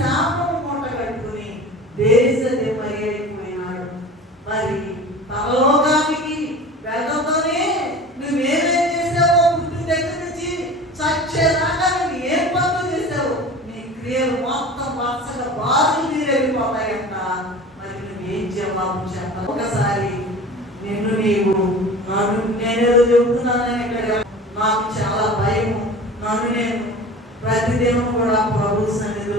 శాపం మూట కట్టుకుని దేశ పరిగెత్తిపోయినాడు. మరి పరలోకానికి వెళ్ళడంతోనే నువ్వేమేం చేసావో పుట్టిన దగ్గర నుంచి చచ్చేదాకా నువ్వు ఏం పనులు చేసావు, నీ క్రియలు మొత్తం వరుసగా బాధలు తీరెళ్ళిపోతాయంట. మరి నువ్వేం జవాబు చెప్పాలి? ఒకసారి నిన్ను నీవు నేనేదో చెబుతున్నానని ఇక్కడ నాకు చాలా భయం, నన్ను నేను ప్రతిదినం కూడా ప్రభు సన్నిధిలో